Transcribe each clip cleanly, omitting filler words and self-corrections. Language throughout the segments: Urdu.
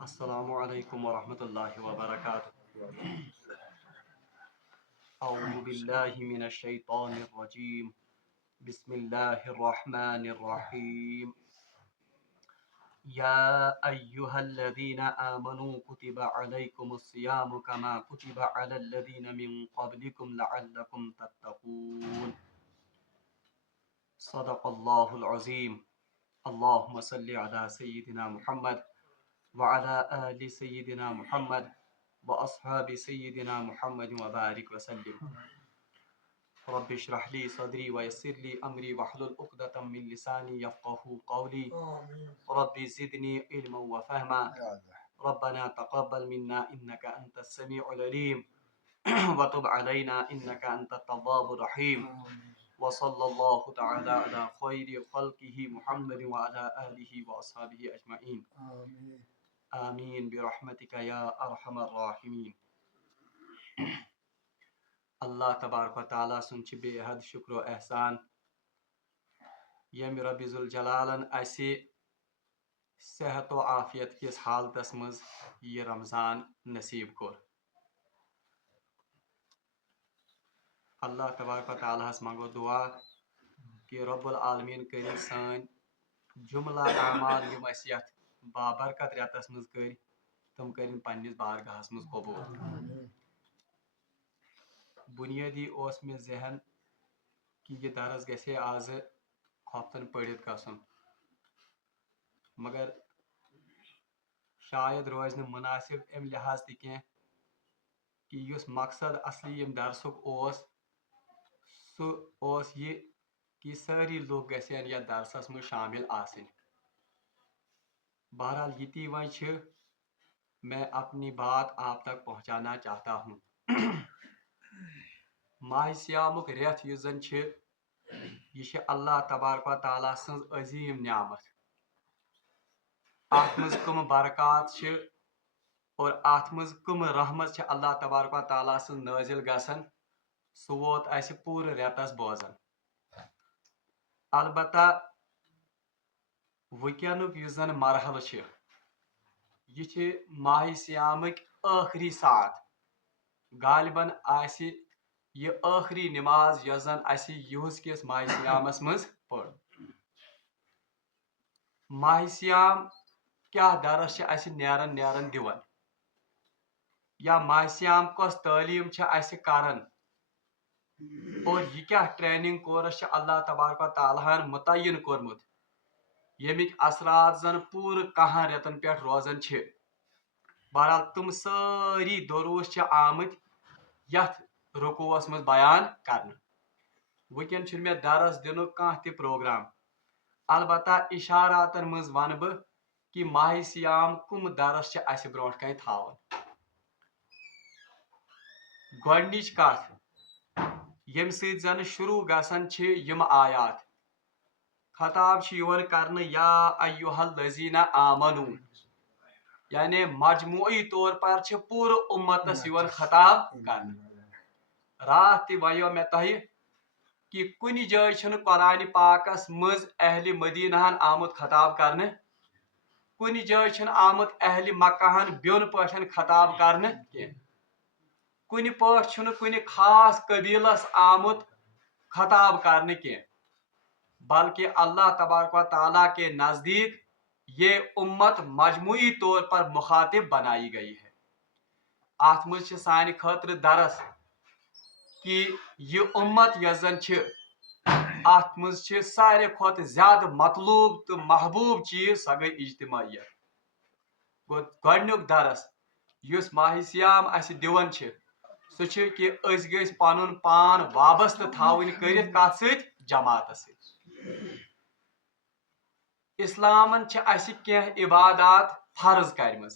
السلام علیکم ورحمۃ اللہ وبرکاتہ۔ اعوذ باللہ من الشیطان الرجیم، بسم اللہ الرحمن الرحیم۔ یا ایہا الذین آمنوا کتب علیکم الصیام کما کتب علی الذین من قبلکم لعلکم تتقون۔ صدق اللہ العظیم۔ اللہم صلی علی سیدنا محمد وعلى آل سيدنا محمد وأصحاب سيدنا محمد وبارك وسلم۔ رب اشرح لي صدري ويسر لي أمري واحلل عقدة من لساني يفقهوا قولي رب زدني علما وفهما ربنا تقبل منا إنك أنت السميع العليم وتب علينا إنك أنت التواب الرحيم وصلى الله تعالى على خير خلقه محمد وعلى آله وأصحابه أجمعين آمین برحمتک یا ارحم الراحمین۔ اللہ تبارک و تعالیٰ سن بے حد شکر و احسان یم رب ذوالجلالن اسی صحت و عافیت کس حالتس مز یہ رمضان نصیب کور۔ اللہ تبارک و تعالیٰ منگو دعا کہ رب العالمین کری سان جملہ اعمال یم اس یتھ بابرکت ریتس مز کر تم کرن پنس بارگاہس مز قبول۔ بنیادی اس میں ذہن کہ یہ درس گژھِ آز ہفتن پڑھت گژھن، مگر شاید روز نہ مناسب ام لحاظ تہ کینٛہہ کہ یس مقصد اصلی یم درسک سہ اوس یہ کہ ساری لوگ گژھن یتھ درسس مز شامل آسن۔ بہرحال یہ وی میں اپنی بات آپ تک پہنچانا چاہتا ہوں۔ ماہ سیامک ریت یہ زن یہ اللہ تبارک و تعالیٰ سن عظیم نعمت۔ ات مز کم برکات اور ات مز کم رحمت اللہ تبارک و تعالیٰ سن نازل گژھان سہ ووت اس پورٕ ریتس بوزان۔ البتہ ونکینک یس زن مرحلہ یہ ماہ سیامک آخری سات، غالباً آسہ یہ آخری نماز یس زن اس یہس کس ماہ سیامس مز پڑ۔ ماہ سیام کیا درس اس نیران دِوان، یا ماہ سیام کس تعلیم اس کران، اور یہ کیا ٹریننگ کورس اللہ تبارک و تعالیٰ متعین کورمت یمیک اثرات زن پور کہاں ریتن پہ روزان۔ بہرحال تم ساری دروس آمت یتھ رکوعس مز بیان کرنا۔ ونکین میں درس دن کھانا تہ پروگرام، البتہ اشاراتن مز ون بہ کہ ماہ سیام کم درس اس برونٹ کن تھاون۔ گۄڈنِچ کتھ یم سۭتۍ زن شروع گژھان یم آیات، خطاب یور کرنے یا ایہا الذین آمنو، یعنی مجموعی طور پر پور امتس یور خطاب کرنے۔ رات تہ ونیو میں تہ کہ کن جائے چھنہ قرآن پاکس مز اہل مدینہ آمت خطاب کرنے، کن جائے چھنہ آمت اہل مکہ بیون پٲٹھۍ خطاب کرنے کی، کن پٲٹھۍ چھنہ کن خاص قبیلس آمت خطاب کرنے کی، بلکہ اللہ تبارک و تعالیٰ کے نزدیک یہ امت مجموعی طور پر مخاطب بنائی گئی ہے۔ ات مز سانہ خاطر درس کہ یہ امت یس زن ات مز ساروی کھت زیادہ مطلوب تو محبوب چیز سہ گئی اجتماعیت۔ گۄڈنیُک درس یس ماہ سیام اس دِوان سہ کہ اس گژھِ پنن پان وابستہ تھاون کرتھ کت ست جماعت ست۔ اسلامن اس کینٛہہ عبادات فرض کرمژ،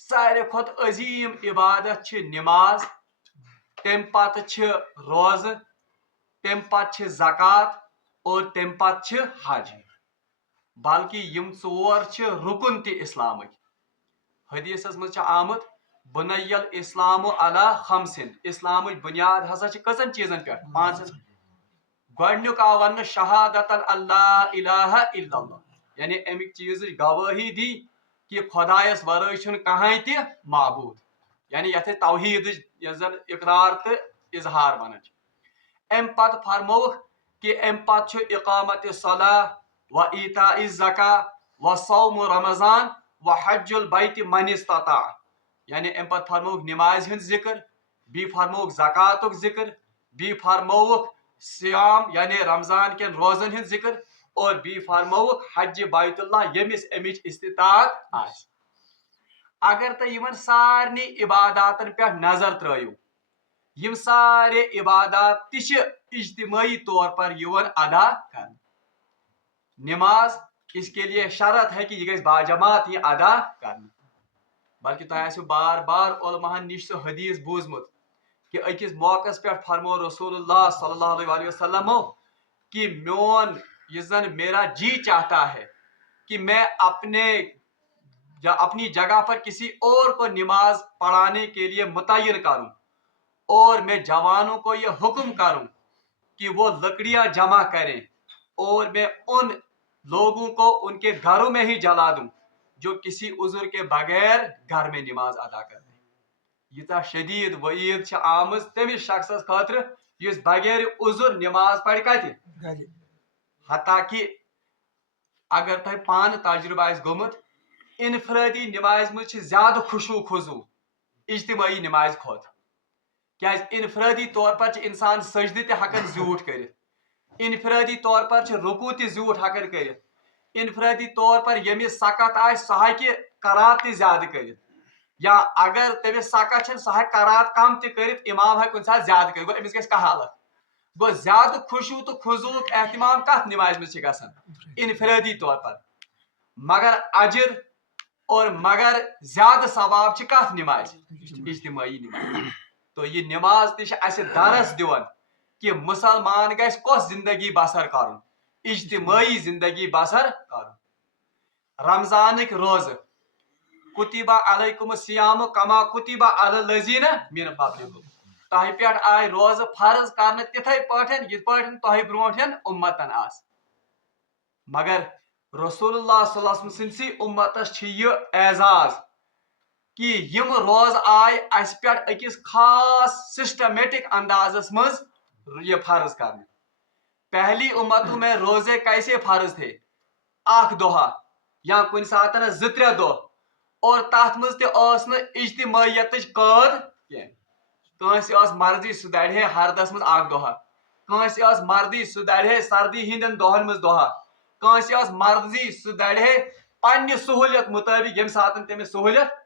ساروی کھت عظیم عبادت نماز، تم پتہ روزہ، تم پتہ زکات اور تم پتہ حج، بلکہ یم ژور رکن تہ اسلامک۔ حدیثس مز آمت بنی الاسلام علی خمسن، اسلام بنیاد ہسا کژن چیزن پہ، پانچن۔ گۄڈنیُک آو وننہ شہادت اللہ الہ الا اللہ، یعنی امیک چیز گواہی دی کہ خدایس ورٲے چھُنہٕ کٕہٕنۍ تہِ معبوٗد یعنی یتھ أسۍ توحیٖدٕچ یۄس زن اقرار تہٕ اظہار ونان چھِ امہِ پتہٕ فرمووُکھ کہ امہِ پتہٕ چھُ اقامت صلاح و ایتاء زکا و صوم رمضان و حج البیت من استطاع یعنی امہِ پتہٕ فرمووُکھ نمازِ ہُنٛد ذکر بیٚیہِ فرمووُکھ زکاتُک ذکر بیٚیہِ فرمووُکھ سیام یعنی رمضان کٮ۪ن روزن ہُنٛد ذکر اور بیٚیہِ فرمووُکھ حج بیت اللہ ییٚمِس امِچ استطاعت آسہِ اگر تُہۍ یِمن سارنٕے عباداتن پٮ۪ٹھ نظر ترٲیِو یم سارے عبادات تہِ چھِ اجتماعی طور پر یِوان ادا کرنہٕ نماز اس کے لیے شرط ہے کہ یہ گژھِ باجماعت یہ ادا کرنہٕ بلکہ تۄہہِ آسِوٕ بار بار علماہن نِش سُہ حدیث بوٗزمُت کہ أکِس موقعس پٮ۪ٹھ فرمو رسول اللہ صلی اللہ علیہ وسلمو کہ میون یُس زن میرا جی چاہتا ہے کہ میں اپنی جگہ پر کسی اور کو نماز پڑھانے کے لیے متعین کروں اور میں جوانوں کو یہ حکم کروں کہ وہ لکڑیاں جمع کریں اور میں ان لوگوں کو ان کے گھروں میں ہی جلا دوں جو کسی عذر کے بغیر گھر میں نماز ادا کرتے ہیں یوتاہ شدید وعید چھ آمٕژ تمس شخصس خاطرٕ یُس بغیر عذر نماز پرِ کتہِ حتیٰ کہ اگر تۄہہِ پانہٕ تجربہٕ آسہِ گوٚمُت انفرٲدی نمازِ منٛز چھِ زیادٕ خشوع خضوع اجتماعی نمازِ کھۄتہٕ کیازِ انفرٲدی طور پر چھِ انسان سجدٕ تہِ ہٮ۪کان زیوٗٹھ کٔرِتھ انفرٲدی طور پر چھِ رکوع تہِ زیوٗٹھ ہٮ۪کان کٔرِتھ انفرٲدی طور پر ییٚمِس سکت آسہِ سُہ ہٮ۪کہِ قرات تہِ زیادٕ کٔرِتھ یا اگر تٔمِس سکت چھنہٕ سُہ ہٮ۪کہِ قرات کم تہِ کٔرِتھ امام ہٮ۪کہِ کُنہِ ساتہٕ زیادٕ کٔرِتھ گوٚو أمِس گژھِ کہالت گوٚو زیادٕ خشوع تہٕ خضوٗعُک احتمام کتھ نمازِ منٛز چھِ گژھان انفرٲدی طور پر مگر اجر اور مگر زیادٕ ثواب چھِ کتھ نمازِ اجتماعی نماز تو یہ نماز تہِ چھِ اسہِ درس دِوان کہ مسلمان گژھِ کۄس زندگی بسر کرُن اجتماعی زندگی بسر کرُن رمضانٕکۍ روزٕ کُتِبہ علیکم الصیام کما کُتِبہ علی الذین من قبلکم تۄہہِ پٮ۪ٹھ آیہِ روزٕ فرض کرنہٕ تِتھٕے پٲٹھۍ یِتھ پٲٹھۍ تۄہہِ برونٹھن اُمتن آسہٕ مگر رسول اللہ صلی اللہ علیہ وسلم سٕنٛدسٕے اُمتس چھِ یہِ اعزاز کہ یم روز آے اسہِ پٮ۪ٹھ أکِس خاص سسٹمیٹک اندازس منٛز یہ فرض کرنے پہلی امتوں میں روزے کیسے فرض تھے اکھ دۄہا یا کُنہِ ساتہٕ زٕ ترٛےٚ دۄہ اور تتھ منٛز تہِ ٲس نہٕ اجتماعیتٕچ قٲد کینٛہہ کٲنٛسہِ ٲس مرضی سُہ دَرِ ہے ہردس منٛز اکھ دۄہا کٲنٛسہِ ٲس مرضی سُہ دَرِ ہے سردی ہٕنٛدٮ۪ن دۄہن منٛز دۄہا کٲنٛسہِ ٲس مرضی سُہ دَرِ ہے پننہِ سہوٗلیت مطٲبق ییٚمہِ ساتہٕ تٔمِس سہوٗلیت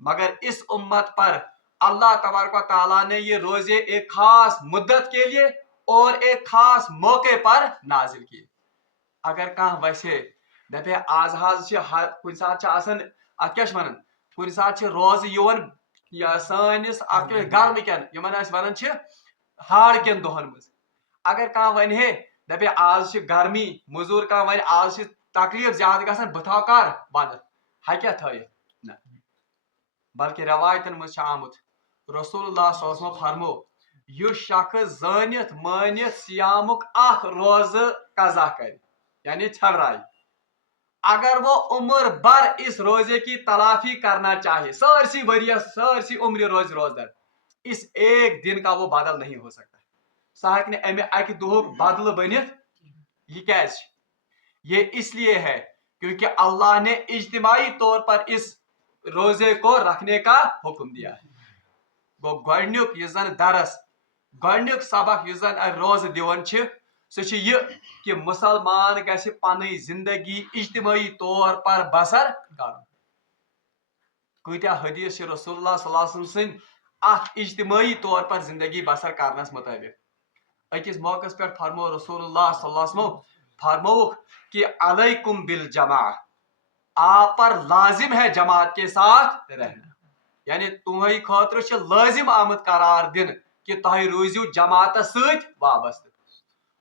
مگر اس امت پر اللہ تبارک و تعالیٰ نے یہ روزے ایک خاص مدت کے لیے اور ایک خاص موقع پر نازل کیے اگر کانٛہہ وسے دپے آز حظ چھِ کُنہِ ساتہٕ چھِ آسان اتھ کیٛاہ چھِ ونان کُنہِ ساتہٕ چھِ روزٕ یِوان یا سٲنِس اتھ گرمہٕ کٮ۪ن یِمن أسۍ ونان چھِ ہاڑ کٮ۪ن دۄہن منٛز اگر کانٛہہ ونہِ ہے دپے آز چھِ گرمی موٚزوٗر کانٛہہ ونہِ آز چھِ تکلیٖف زیادٕ گژھان بہٕ تھاو کر ونٛدٕ ہٮ۪کیٛاہ تھٲیِتھ نہ بلکہ روایتن منٛز چھُ آمُت رسول اللہ صلی اللہ علیہ وسلم فرمو یُس شخص زٲنِتھ مٲنِتھ سیامُک اکھ روزٕ قضا کرِ یعنی ژھٮ۪ڑرایہِ اگر وہ عمر بھر اس روزے کی تلافی کرنا چاہے سٲرسٕے ؤریس سٲرسٕے عمرِ روزِ روزدر اس ایک دن کا وہ بدل نہیں ہو سکتا سُہ ہٮ۪کہِ نہٕ امہِ اکہِ دۄہُک بدلہٕ بٔنِتھ یہ کیازِ چھِ یہ اس لیے ہے کیونکہ اللہ نے اجتماعی طور پر اس روزے کو رکھنے کا حکم دیا ہے گوٚو گۄڈنیُک یُس زن درس گۄڈنیُک سبق یُس زن روزٕ دِوان چھِ سُہ چھُ یہِ کہ مسلمان گژھِ پنٕنۍ زندگی اجتماعی طور پر بسر کرُن کۭتیاہ حدیث چھِ رسول اللہ صلی اللہ علیہ وسلم سٕنٛدۍ اتھ اجتماعی طور پر زندگی بسر کرنس مطٲبق أکِس موقعس پٮ۪ٹھ فرمو رسول اللہ صلی اللہ علیہ وسلم فرمووُکھ کہ علیکم بالجماع آپ پر لازم ہے جماعت کے ساتھ رہنا یعنی تُہنٛدِ خٲطرٕ چھُ لٲزم آمُت قرار دِنہٕ کہ تۄہہِ روٗزِو جماعتس سۭتۍ وابستہٕ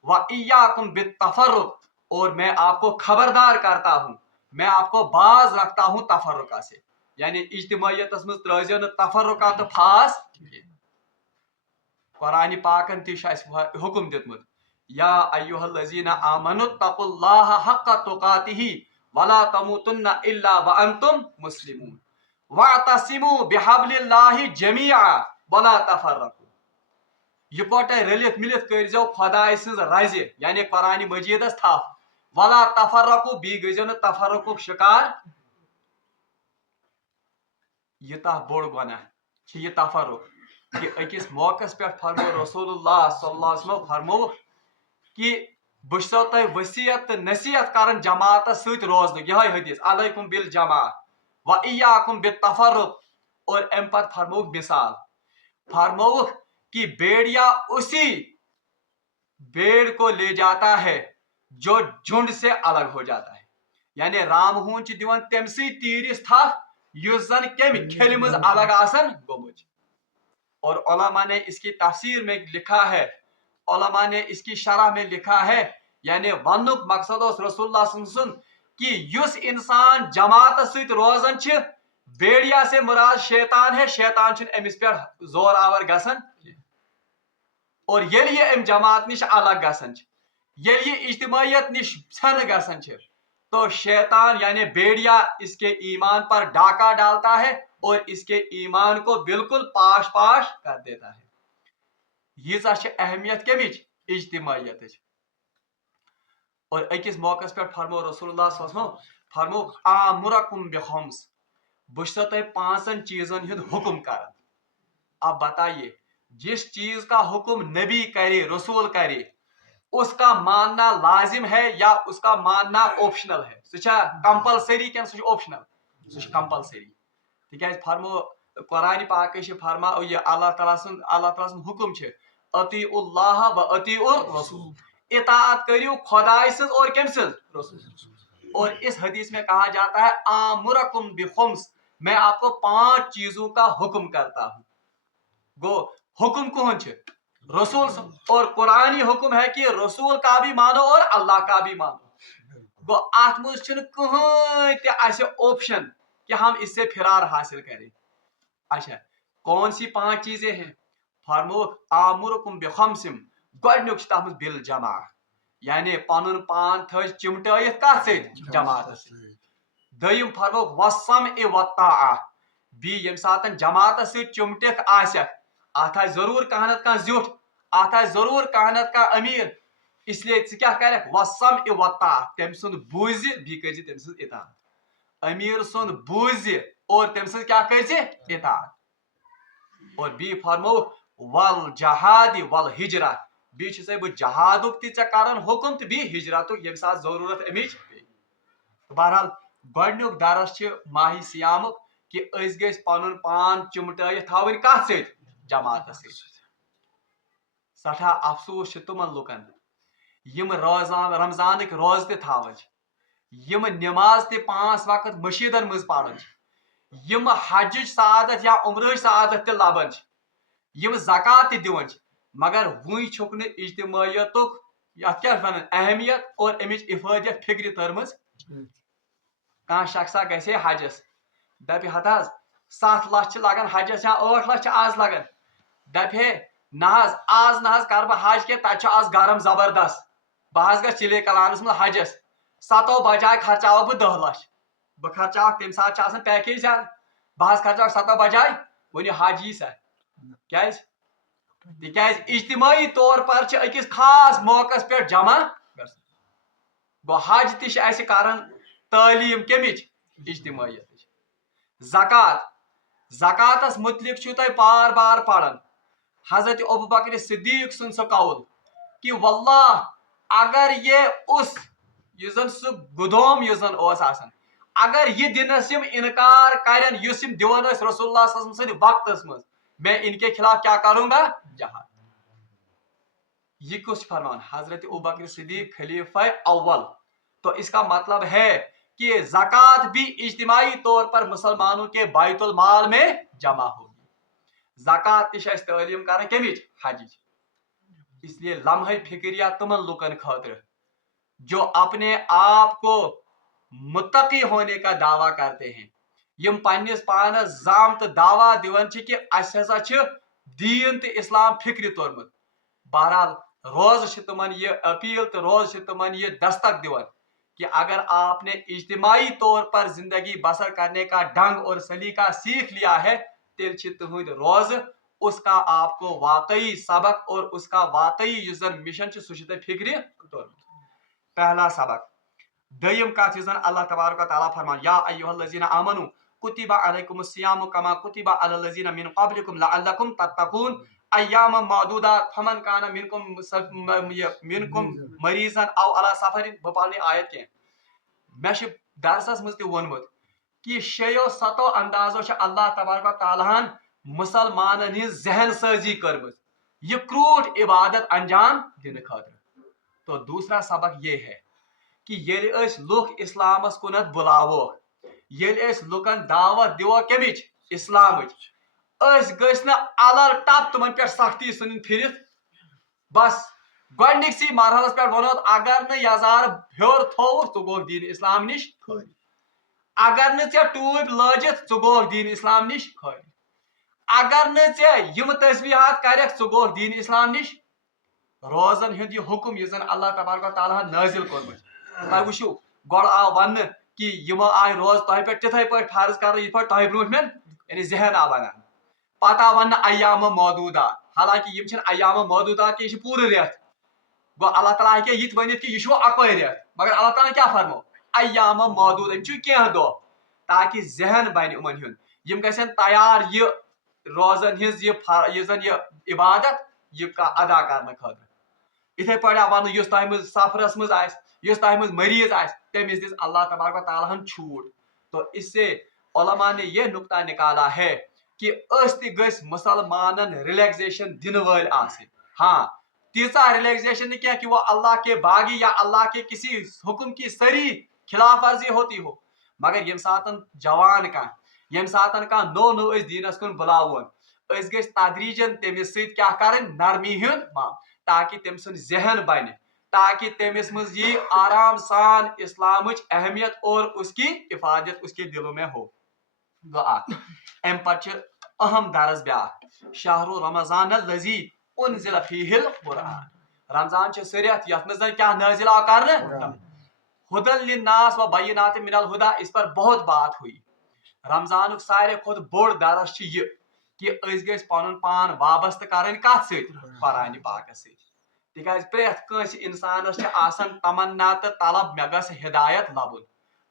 وَإِيَّاكُمْ بِالتَّفَرُّقِ اور میں آپ کو خبردار کرتا ہوں میں آپ کو باز رکھتا ہوں تفرقہ سے یعنی اجتماعیتس منٛز ترٲیزیو نہٕ تفرقہ تہٕ پھاس قرآنِ پاکن تہِ چھُ اسہِ حکم دیُتمُت یا ایُّہا الذین آمنوا اتقوا اللہ حق تقاتہ ولا تموتن الا وانتم مسلمون واعتصموا بحبل اللہ جميعا ولا تفرقوا. یکوٹے رلت ملت کرزو خدائے سز رز یعنی قرآن مجیدس تھپ ولا تفرقوا بی گزو نا تفرقک شکار. یوتاہ بوڑ گناہ یہ تفرق کہ اکس موقع پہ فرمو رسول اللہ صلی اللہ علیہ وسلم فرمو کہ بچو تہ وصیت تو نصیحت کرن جماعت ست روزن یہ حدیث علیکم بالجماع و ایاکم بالتفرق. اور ام پتہ فرموک مثال فرموک کہ بیڑیا اسی بیڑ کو لے جاتا ہے جو جھنڈ سے الگ ہو جاتا ہے. یعنی رام ہون چھ دیوان تمسی تیرس تھپ یس زن کم کھیل مز الگ آسن گومت. اور علماء نے اس کی تفسیر میں لکھا ہے علماء نے اس کی شرح میں لکھا ہے یعنی ونک مقصد اس رسول اللہ صلی اللہ علیہ وسلم کہ یس انسان جماعت ست روزن چھ بیڑیا سے مراد شیطان ہے شیطان چھ امس پہ زور آور گسن. اور یل یہ ام جماعت نش الگ گسن یل یہ اجتماعیت نش ژھن گسن تو شیطان یعنی بیڑیا اس کے ایمان پر ڈاکہ ڈالتا ہے اور اس کے ایمان کو بالکل پاش پاش کر دیتا ہے. یہ اہمیت کمچ اجتماعیت. اور اکس موقع پہ فرمو رسول اللہ صلی اللہ علیہ وسلم فرمو آمرکم بخمس بس تہ پانچن چیزن ہند حکم کر. اب بتائیے جس چیز کا حکم نبی کرے رسول کرے اس کا ماننا لازم ہے یا اس کا ماننا آپشنل ہے. سہ کمپلسری کن سہ آپشنل سہ کمپلسری. تکیاز فرمو قرآن پاک فرما یہ اللہ تعالیٰ سن حکم اطیعوا اللہ و اطیعوا الرسول اطاعت کریو خدائے سز اور کم سز رسول. اور اس حدیث میں کہا جاتا ہے آمرکم بخمس میں آپ کو 5 چیزوں کا حکم کرتا ہوں. گو حکم کون رسول اور قرآنی حکم ہے کہ رسول کا بھی مانو اور اللہ کا بھی مانو. گو ات مز کہیں تہ آپشن کہ ہم اس سے فرار حاصل کریں. اچھا کون سی 5 چیزیں ہیں فرمو آمرکم بخمسم گۄڈنیُک چھُ تتھ منٛز بالجماع یعنی پنُن پان تھٲے چمٹٲیِتھ کتھ سۭتۍ جماعتس سۭتۍ. دوٚیِم فرموک والسمع والطاعہ بیٚیہِ ییٚمہِ ساتہٕ جماعتس سۭتۍ چمٹِتھ آسٮ۪کھ اتھ آسہِ ضروٗر کانٛہہ نتہٕ کانٛہہ زیُٹھ اتھ آسہِ ضروٗر کانٛہہ نتہٕ کانٛہہ امیر اس لیے ژٕ کیٛاہ کرکھ والسمع والطاعہ تٔمۍ سُنٛد بوٗزِ بیٚیہِ کٔرۍ زِ تٔمۍ سٕنٛز اطاعت. امیر سُنٛد بوٗزِ اور تٔمۍ سٕنٛز کیٛاہ کٔرۍ زِ اطاعت. اور بیٚیہِ فرمووُکھ والجہاد والہجرہ بیٚیہِ چھُسے بہٕ جہادُک تہِ ژےٚ کران حکم تہٕ بیٚیہِ ہجرتُک ییٚمہِ ساتہٕ ضروٗرت امِچ پیٚیہِ. بہرحال گۄڈنیُک درس چھُ ماہی سیامُک کہ أسۍ گٔژھۍ پنُن پان چمٹٲیِتھ تھاوٕنۍ کتھ سۭتۍ جماعتس سۭتۍ. سٹھاہ افسوس چھُ تِمن لُکن یِم رمضانٕکۍ روزٕ تہِ تھاوان چھِ یِم نماز تہِ 5 وقت مشیٖدن منٛز پران چھِ یِم حجٕچ سعادت یا عمرٕچ سعادت تہِ لبان چھِ یِم زکات تہِ دِوان چھِ مگر وُنہِ چھُکھ نہٕ اجتماعیتُک یتھ کیاہ ونان اہمیت اور امِچ افٲدیت فکرِ ترمٕژ. کانٛہہ شخصا گژھِ ہے حجس دپہِ ہتہٕ حظ 7 لچھ چھِ لگان حجس یا 8 لچھ چھِ آز لگان دپہِ ہے نہ حظ آز نہ حظ کرٕ بہٕ حج کینٛہہ تتہِ چھُ آز گرم زبردست بہٕ حظ گژھٕ چلے کلانس منٛز حجس 7 بجاے خرچاوکھ بہٕ 10 لچھ بہٕ خرچاوکھ تمہِ ساتہٕ چھِ آسان پیکیج زیادٕ بہٕ حظ خرچاوکھ 7 بجاے وۄنۍ حج یی سا کیازِ تِکیازِ اجتماعی طور پر چھِ أکِس خاص موقعس پٮ۪ٹھ جمع گژھُن. گوٚو حج تہِ چھِ اَسہِ کران تعلیٖم کمِچ اجتماعیتٕچ. زکاتس متعلق چھُو تۄہہِ بار بار پران حضرت ابوبکر صدیق سُنٛد سُہ قول کہ واللہ اگر یہ اس یُس زن سُہ گُدوم یُس زن اوس آسان اگر یہ دنس یِم انکار کرن یُس یِم دِوان ٲسۍ رسول اللہ صلی اللہ علیہ وسلم سٕنٛدِ وقتس منٛز میں ان کے خلاف کیا کروں گا جہاد. یہ کچھ فرمان حضرت ابوبکر صدیق خلیفہ اول. تو اس کا مطلب ہے کہ زکات بھی اجتماعی طور پر مسلمانوں کے بیت المال میں جمع ہوگی. زکات تہِ چھِ اَسہِ تعلیٖم کران کمِچ حجِچ. اس لیے لمحہ فکریہ تمن لوکن خاطر جو اپنے آپ کو متقی ہونے کا دعویٰ کرتے ہیں یم پننس پانس زام تو دعویٰ دِوان چھِ کہ اَسہِ ہسا چھِ دین تہٕ اسلام فکرِ توٚرمُت. بہرحال روز چھِ تمن یہ اپیل تو روز چھِ تمن یہ دستک دِوان کہ اگر آپ نے اجتماعی طور پر زندگی بسر کرنے کا ڈھنگ اور سلیقہ سیکھ لیا ہے تیل تہند روز اس کا آپ کو واقعی سبق اور اس کا واقعی مشن سہ فکر پہلا سبق دویم کت زن اللہ تبارک و تعالیٰ فرمان یا ایھا الذین آمنوا کتب علیکم الصیام کما کتب علی الذین من قبلکم لعلکم تتقون ایام معدودات فمن کان منکم مریضا او علی سفر بہ پالنی آیت کی مے درسس مز تہ وونمت کہ شیو ستو اندازو اللہ تبارک و تعالیٰ مسلمانن ہز ذہن سازی کرمت یہ کروٹ عبادت انجام دن خاطر. تو دوسرا سبق یہ ہے کہ یل اس لوک اسلامس کنت بلاو یل اس لکن دعوت دیو کمچ اسلامچ اس گس نا الر ٹپ تمن پہ سختی سن پھرت بس گۄڈنِکسٕے مرحلس پہ ونوت اگر نہ یزار ہیور تھووُتھ ژٕ گوکھ دین اسلام نش خٲلی اگر نہ ژےٚ ٹوٗپۍ لٲجِتھ ژٕ گوکھ دین اسلام نش خٲلی اگر نہ ژےٚ یم تسبیحات کرکھ ژٕ گوکھ دین اسلام نش. روزن ہند یہ حکم یہ زن اللہ تبارک و تعالیٰ نازل کورمت تہ وچھو گۄڈ آو ون کہ یم آئے روز تہ پہ تتھے پہ فرض کر یہ تہ برونٹ مین یعنی ذہن آو ونان پتہ آو ون ایام معدودات حالانکہ یم چھن ایام معدودات یہ پور رٮ۪تھ گو اللہ تعالیٰ ہیٚکہِ یہ ونِتھ کہ یہ اکوے رٮ۪تھ مگر اللہ تعالیٰ کیا فرمو ایام معدود ام چھ کینٛہہ دۄہ تاکہ ذہن بنہِ یمن ہُنٛد یم گژھن تیار یہ روزن ہز یہ زن یہ عبادت یہ ادا کرنے خاطر. اتھے پٲٹھۍ آو وننہٕ یُس تۄہہِ منٛز سفرس منٛز آسہِ یُس تۄہہِ منٛز مریض آسہِ تٔمِس دِژ اللہ تبارک و تعالیٰ ہن چھوٹ. تو اس سے علماء نے یہ نقطہ نکالا ہے کہ اس تہ گژھِ مسلمانن ریلیکزیشن دن وٲلۍ آسٕنۍ. ہاں تیٖژاہ ریلیکزیشن نہ کینٛہہ کہ وہ اللہ کے باغی یا اللہ کے کسی حکم کی سری خلاف ورزی ہوتی ہو مگر یم ساتن جوان کانٛہہ یم ساتن کانٛہہ نو نو اس دینس کن بلاوون اس گژھِ تدریجن تٔمِس سۭتۍ کیاہ کرٕنۍ نرمی ہُنٛد تاکہ تم سن ذہن بنہ تاکہ تمس مز یہ آرام سان اسلامچ اہمیت اور اس کی افادت اس کے دلوں میں ہو. گو ام پتہ اہم درس بیاکھ شہر رمضان الذی انزل فیہ القرآن رمضان چھ سہ رٮ۪تھ یتھ مز کیا نازل آو کرنے ہدی للناس و بینات من الہدی اس پر بہت بات ہوئی. رمضان ساروی کھت بوڑ درس چھ یہ کہ اس گژھِ پنن پان وابستہ کرٕنۍ کتھ سۭتۍ قرآن پاکس سۭتۍ تکیاز پرٛٮ۪تھ کٲنٛسہِ انسانس چھِ آسان تمنا تہٕ طلب مےٚ گژھِ ہدایت لبُن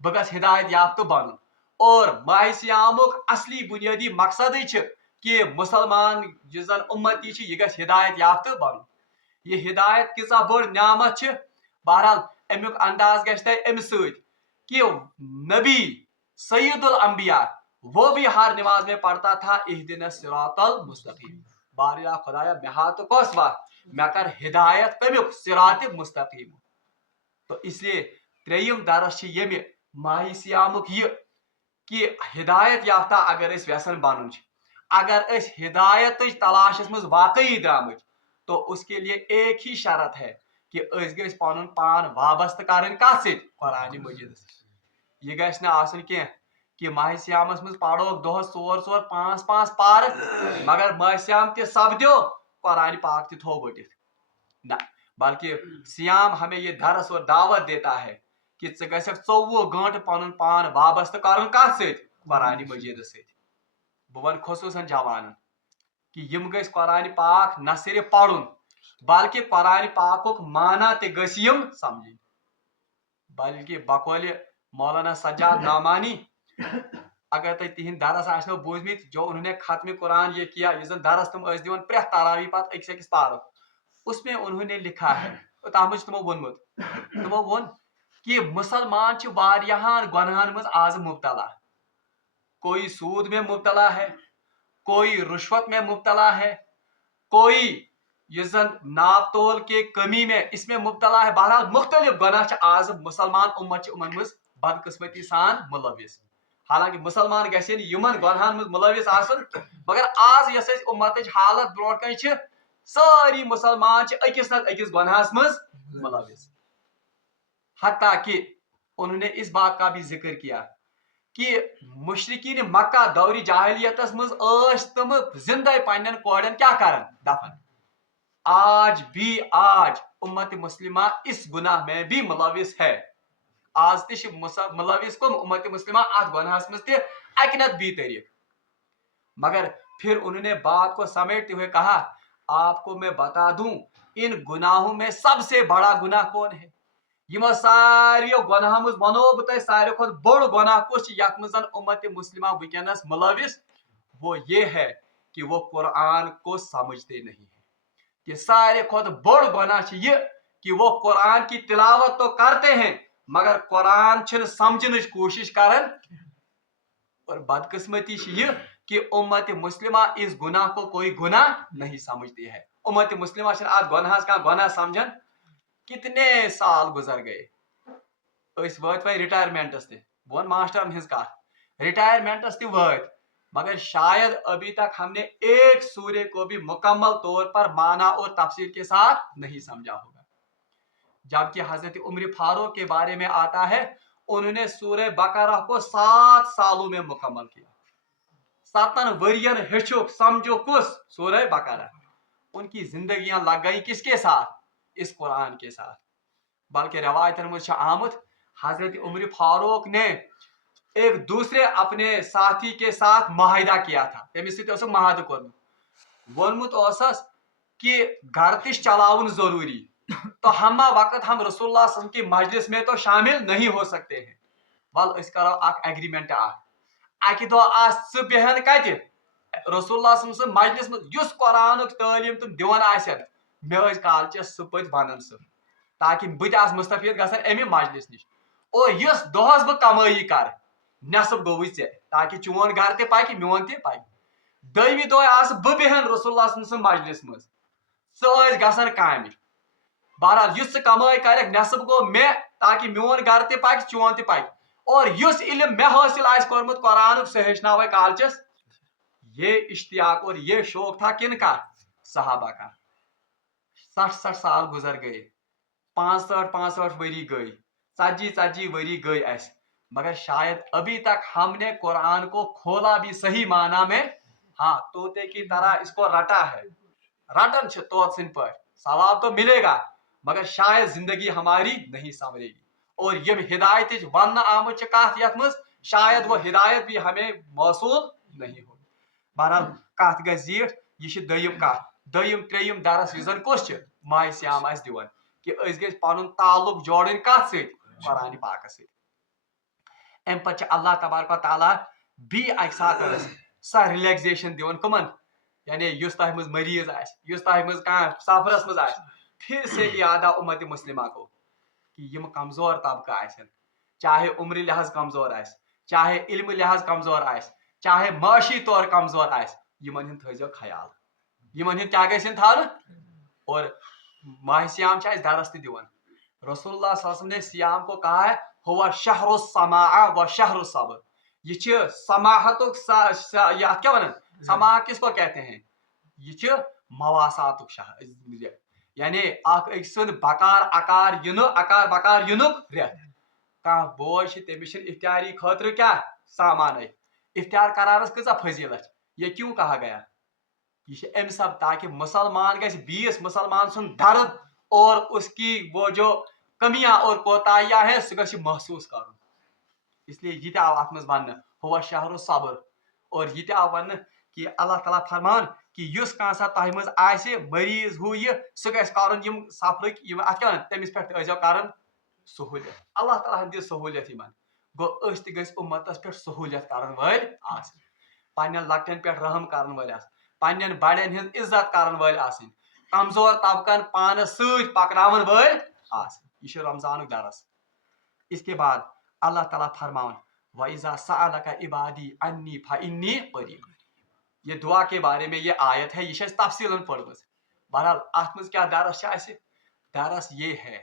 بہٕ گژھٕ ہدایت یافتہ بنُن اور ماہ سیامُک اصلی بنیٲدی مقصدٕے چھِ کہ مسلمان یُس زن اُمتی چھِ یہِ گژھِ ہدایت یافتہ بنُن. یہ ہدایت کۭژاہ بٔڑ نعمت چھِ بہرحال امیُک انداز گژھِ تۄہہِ امہِ سۭتۍ کہ نبی سید الانبیاء وہ بھی ہر نماز میں پڑھتا تھا اہدنا الصراط المستقیم باریا خدایا مے ہاو تو کس وتھ مے کر ہدایت تمیُک صراط مستقیم. تو اس لیے ترٛیٚیِم درس چھ ییٚمہِ ماہ سیامُک یہ کہ ہدایت یافتہ اگر اس یژھان بنُن چھ اگر اس ہدایتٕچ تلاشس مز واقعی درامٕتۍ تو اس کے لیے ایک ہی شرط ہے کہ اس گژھِ پنن پان وابستہ کرٕنۍ کتھ سۭتۍ قرآن مجیدس سۭتۍ. یہ گژھِ نہٕ آسُن کینٛہہ کہ ماہ سیامس مز پڑھوکھ دۄہس ژور ژور پانٛژھ پانٛژھ پارٕ مگر ماہ سیام تہ سپدیو قرآن پاک تہ تھوو بٔٹِتھ نہ بلکہ سیام ہمیں یہ درس اور دعوت دیتا ہے کہ ژٕ گژھکھ 24 گٲنٛٹہٕ پنن پان وابستہ کرُن کتھ سۭتۍ قرآن مجیدس سۭتۍ. بہٕ ونہٕ خصوٗصن جوانن کہ یم گژھِ قرآن پاک نہ صرف پرُن بلکہ قرآن پاکُک معنی تہ گژھِ یم سمجھٕنۍ. بلکہ بقولِ مولانا سجاد نعمانی اگر تُہۍ تِہنٛدۍ درس آسنو بوٗزمٕتۍ جو انہوں نے ختم قرآن یہ کیا یہ زن درس تم ٲسۍ دِوان پرٛٮ۪تھ تراویح پتہٕ أکِس أکِس پارُک اس میں انہوں نے لکھا ہے تتھ منٛز چھُ تمو ووٚنمُت تمو ووٚن کہ مسلمان چھِ واریاہن گۄنہن منٛز آز مبتلا کوئی سود میں مبتلا ہے کوئی رشوت میں مبتلا ہے کوئی یُس زن ناپ تول کے کمی میں اس میں مبتلا ہے. بہرحال مختلف گناہ چھِ آز مسلمان اُمت چھِ یِمن منٛز بدقسمتی سان ملوث. حالانکہ مسلمان گژھِ نہٕ یِمن گۄنہن منٛز ملوث آسُن مگر آز یۄس اسہِ اُمتٕچ حالت برونٛٹھ کَنہِ چھِ سٲری مسلمان چھِ أکِس نتہٕ أکِس گۄنہس منٛز ملوث. حتیٰ کہ انہوں نے اس بات کا بھی ذکر کیا کہ مشرقین مکہ دور جاہلیتس منٛز ٲسۍ تِم زندے پننٮ۪ن کورٮ۪ن کیا کران دفن. آج بھی آج امت مسلمہ اس گناہ میں بھی ملوث ہے. آز تہ ملوث کم امت مسلمہ ات گناہس مز تہ اکہ نت بی طریق. مگر پھر انہوں نے بات کو سمیٹتے ہوئے کہا آپ کو میں بتا دوں ان گناہوں میں سب سے بڑا گناہ کون ہے. یہ ساریو گناہ مز ونو بہ ساروی کھت بوڑ گناہ کس یت مز امت مسلمہ ونکس ملوث. وہ یہ ہے کہ وہ قرآن کو سمجھتے نہیں ہیں. کہ سارے کھت بوڑ گناہ یہ کہ وہ قرآن کی تلاوت تو کرتے ہیں مگر قرآن چھن سمجھنچ کوشش کرن. اور بدقسمتی یہ کہ امت مسلمہ اس گناہ کو کوئی گناہ نہیں سمجھتی ہے. امت مسلمہ چھن آج گناہ کا گناہ سمجھن. کتنے سال گزر گئے اس وت وی ریٹائرمنٹس تہ بہن ماسٹرن ہز کت ریٹائرمنٹس تہ وت مگر شاید ابھی تک ہم نے ایک سورے کو بھی مکمل طور پر معنی اور تفسیر کے ساتھ نہیں سمجھا ہوگا. جبکہ حضرت عمر فاروق کے بارے میں آتا ہے انہوں نے سورہ بقرہ کو 7 سالوں میں مکمل کیا. 7 ورین ہچک سمجھو کس سورہ بقرہ. ان کی زندگیاں لگ گئی کس کے ساتھ اس قرآن کے ساتھ. بلکہ روایتن مجھ آمد حضرت عمر فاروق نے ایک دوسرے اپنے ساتھی کے ساتھ معاہدہ کیا تھا. تمس ست معاہدہ کورمت وونمت اوسس کہ گھر تش چلاون ضروری تو ہمہ وقت ہم رسول اللہ صلی اللہ علیہ وسلم کی مجلس میں تو شامل نہیں ہو سکتے ہیں. ول اس کرو اک ایگریمنٹ اکہ دہ ثہ بہن کت رسول اللہ صلی اللہ علیہ وسلم مجلس میں اس قرآن تعلیم تم دون آسن مے کالچس سہ پت ونن سہ تاکہ بت آس مستفید گژھن امہ مجلس نش. اور اس دہس بہ کمائی کر نصب گوی ے تاکہ چون گھر تہ پکہ میون تہ پکہ. دویمہ دہ آس بہ بہن رسول اللہ صلی اللہ علیہ وسلم مجلس مز سہ گژھن کامہ. بہرحال اس کمائی کرک نصب گو مے تاکہ میون گھر تہ پکہ چون تہ پکہ. اور اس علم مے حاصل آس کورمت قرآن سہ ہیچناوے کالچس. یہ اشتیاق اور یہ شوق تھا کن کا صحابہ کا. 60 سال گزر گئے 65 وری گئی 40 وری گئی اس مگر شاید ابھی تک ہم نے قرآن کو کھولا بھی صحیح معنی میں. ہاں طوطے کی طرح اس کو رٹا ہے رٹن طوط سن پر ثواب تو ملے گا مگر شاید زندگی ہماری نہیں سنورے گی. اور یم ہدایت ون آمت کت یت مز شاید وہ ہدایت بھی ہمیں موصول نہیں ہوگی. بہرحال کت گژھِ زیٹھ یہ دویم کت. دویم تریم درس یس زن کس ماہ سیام اس دِوان کہ اس گژھِ پنن تعلق جوڑن کت ست قرآن پاک ست. ام پتہ اللہ تبارک و تعالیٰ بی اکہ سات سہ ریلیکزیشن دِوان کمن یعنی یس تہ مز مریض آس یس تہ مز کان سفرس مز آس پھر سے اعادہ امت مسلمہ کو کہ یم کمزور طبقہ آسن چاہے عمر لحاظ کمزور آس چاہے علم لحاظ کمزور آس چاہے معاشی طور کمزور آس یمن ہند تھزو خیال یمن ہند کیا گژھن تھاون. اور ماہ سیام اس درس تہ دِوان. رسول اللہ صلی اللہ علیہ وسلم نے سیام کو کہا ہے ہوا شہر السماع و شہر الصبر. یہ سماحت یات کیا ونان سماع کس کو کہتے ہیں یہ مواسات شہر یعنی اخ أکۍ سُنٛد بکار اکار ینہ اکار بکار ینک رٮ۪تھ. کانٛہہ بوے چھ تٔمِس چھِ افطاری خٲطرٕ کیٛاہ سامان افطار کراس کۭژاہ فضیلت یہ کیوں کہا گیا یہ ام سب تاکہ مسلمان گژھِ بیس مسلمان سن درد اور اس کی وہ جو کمیاں اور کوتاہیاں ہیں سہ گژھِ محسوس کرن. اس لیے یہ آو ات مز ون ہوا شہر الصبر. اور یہ آو ون کہ اللہ تعالیٰ فرمان کہ اس کان سا تہ مز آسہِ مریض ہو یہ سہ گژھِ کرن یم سفرک یم ات کیا تمس پہ ٲسۍزیو کرن سہولیت. اللہ تعالیٰ ہن دِژ سہولیت یمن گو أسۍ تہِ گژھِ امتس پہ سہولیت کرن وٲلۍ آسٕنۍ پننٮ۪ن لۄکٹٮ۪ن پٮ۪ٹھ رحم کرن وٲلۍ آسٕنۍ پننٮ۪ن بڑٮ۪ن ہٕنٛز عزت کرن وٲلۍ آسٕنۍ کمزور طبقن پانس سۭتۍ پکناون وٲلۍ آسٕنۍ. یہ چھُ رمضانُک درس. اس کے بعد اللہ تعالیٰ فرمان وَإِذَا سَأَلَكَ عِبَادِي عَنِّي فَإِنِّي قَرِيبٌ. یہ دعا کے بارے میں یہ آیت ہے یہ تفصیل پڑھمٕژ. بہرحال ات مز کیا درس اسہ درس یہ ہے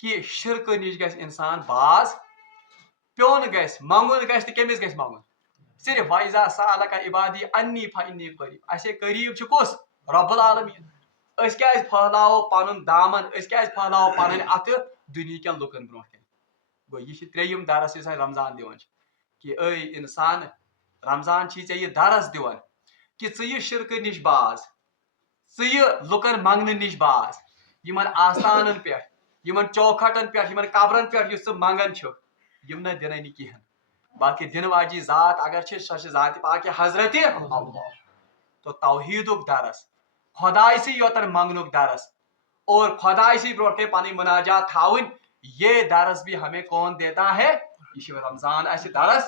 کہ شرک نش گژھِ انسان باز پیون گژھِ منگُن گژھِ تہ کٔمِس گژھِ منگُن صرف وَإِذَا سَأَلَكَ عِبَادِي عَنِّي فَإِنِّي قَرِيبٌ. اسے قریب چھ کس رب العالمین. اس کیازِ پھہلاوو پنن دامن اس کیازِ پھہلاوو پنن اتھ دنیا کٮ۪ن لُکن برونٛٹھ کَنہِ. گوٚو یہ چھ ترٛیٚیِم درس یُس اسہِ رمضان دِوان چھُ کہ اے انسان رمضان چھی ژےٚ یہ درس دِوان کہ ژٕ یہِ شرکہٕ نش باز ژٕ یہِ لُکن منگنہٕ نش باز یمن آستانن پٮ۪ٹھ یمن چوکھٹن پہ یمن قبرن پہ یس منگان یم نہ دن کہین بلکہ دن واجی ذات اگر سو ذات پاک حضرت اللہ تو توحید درس خدائے سے یوتن منگنک درس اور خدائے سے برو کے پانی مناجات تھاون یہ درس بھی ہمیں کون دیتا ہے یہ رمضان ایسے درس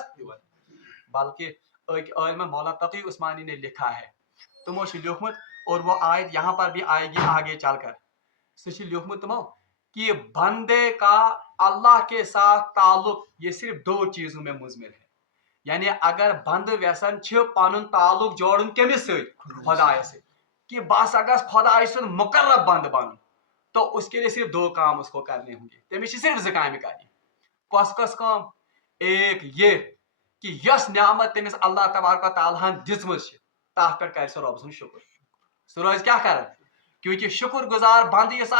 بلکہ ایک علم مولانا تقی عثمانی نے لکھا ہے تمو سے لکھمت اور وہ آیت یہاں پر بھی آئے گی آگے چل کر سچ لکھمت تمو کہ بندے کا اللہ کے ساتھ تعلق یہ صرف دو چیزوں میں مزمل ہے یعنی اگر بند ویسن پن تعلق جوڑن کمس خدائے سے کہ بس اگر خدائے سن مقرب بند بن تو اس کے لیے صرف دو کام اس کو کرنے ہوں گے تمس صرف ز کام کرنی کس کس کام ایک یہ کہ یس نعمت تمس اللہ تبارک و تعالیٰ دژمژ تر پہ کر سہ رب سن شکر سہ روز کیا کر کیونکہ شکر گزار بند اس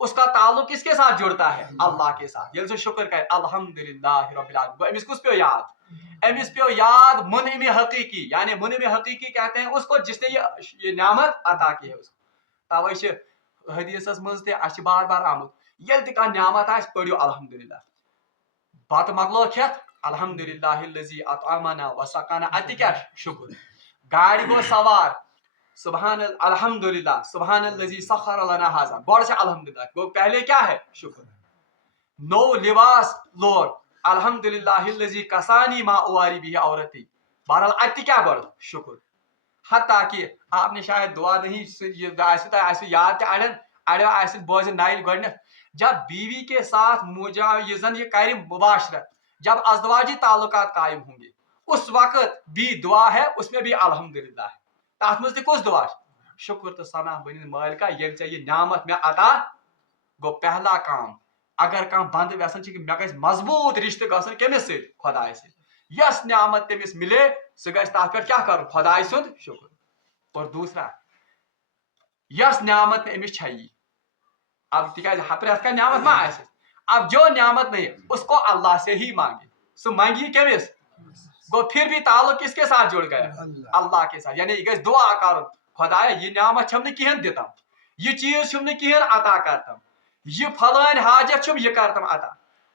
اس کا تعلق کس کے ساتھ جڑتا ہے اللہ کے ساتھ یل سے شکر کرے الحمدللہ رب العالمین امس کس پہ یاد امس پہ یاد منعم حقیقی یعنی منعم حقیقی کہتے ہیں اس کو جس نے یہ نعمت عطا کی ہے اس کو توے حدیثس مز تہ بار بار آمت یل تہ کانٛہہ نعمت آسہِ پٔرِو الحمدللہ بتہٕ مۄکلو کھٮ۪تھ الحمدللہ الذی اطعمنا وسقانا اتہ کیٛاہ شکر گاڑِ گوٚو سوار سبحان الحمدللہ سبحان الذی سخر لنا ھذا گۄڈٕ چھِ الحمدللہ گوٚو پہلے کیا ہے شکر نو لباس لوگ الحمدللہ الذی کسانی ما اواری بھی عورتی بہرحال اتہ کیا گۄڈٕ شکر حتیٰ کہ آپ نے شاید دعا نہیں یاد تہ اڑیو آسہ بوزن نائل گۄڈنیتھ جب بیوی کے ساتھ یہ کرے مباشرت جب ازدواجی تعلقات قائم ہوں گے اس وقت بھی دعا ہے اس میں بھی الحمدللہ ہے تات مز کس دعا شکر تو ثنا بنی مالکا یم ژےٚ یہ نعمت میں عطا گو پہلا کام اگر کان بند ویسن کہ مے گژھِ مضبوط رشتہ گژھن کمس ست خدائے ست یس نعمت تمس ملے سہ گژھِ تات پہ کیا کرن خدائے سند شکر اور دوسرا یس نعمت امس چھ اب تکیاز پرٮ۪تھ کانٛہہ نعمت ما آسہِ اب جو نعمت نہیں اس کو اللہ سے ہی مانگے سو مانگی کمس گو پھر بھی تعلق کس کے ساتھ جڑ گیا اللہ کے ساتھ یعنی یہ گژھِ دعا کرن خدایا یہ نعمت چھم نہ کہین دتم یہ چیز چھم نہ کہین عطا کرتم یہ پھلان حاجت چھم یہ کرتم عطا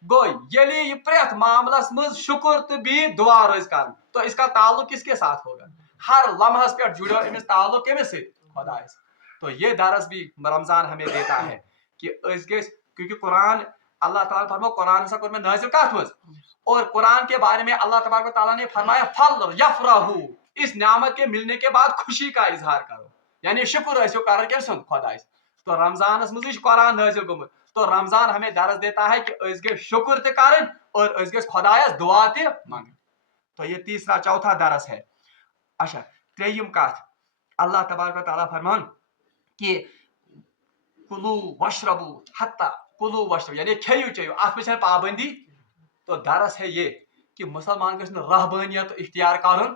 گو یلی یہ پرٮ۪تھ معاملس مز شکر تو بھی دعا روز کرن تو اس کا تعلق کس کے ساتھ ہوگا ہر لمحس پہ جڑو امس تعلق کمس ست خدائے سے تو یہ درس بھی رمضان ہمیں دیتا ہے کہ اس گژھِ کیونکہ قرآن اللہ تعالیٰ فرمو قرآن سا میں نازل کت مز اور قرآن کے بارے میں اللہ تبارک و تعالیٰ نے فرمایا فل یفرحوا اس نعمت کے ملنے کے بعد خوشی کا اظہار کرو یعنی شکر ٲسِو کران کم سن خدائے تو رمضانس مز قرآن نازل گومت تو رمضان ہمیں درس دیتا ہے کہ اس گژھِ شکر تہ کرن اور اس گژھِ خدایس دعا تہ مانگن تو یہ تیسرا چوتھا درس ہے اچھا تریم کت اللہ تبارک و تعالیٰ فرمان کہ کلو وشربو حتیٰ کلو وشربو یعنی کھیو چیو ات میں پابندی تو درس ہے یہ کہ مسلمان گژھِ نہٕ رہبانیت اختیار کرن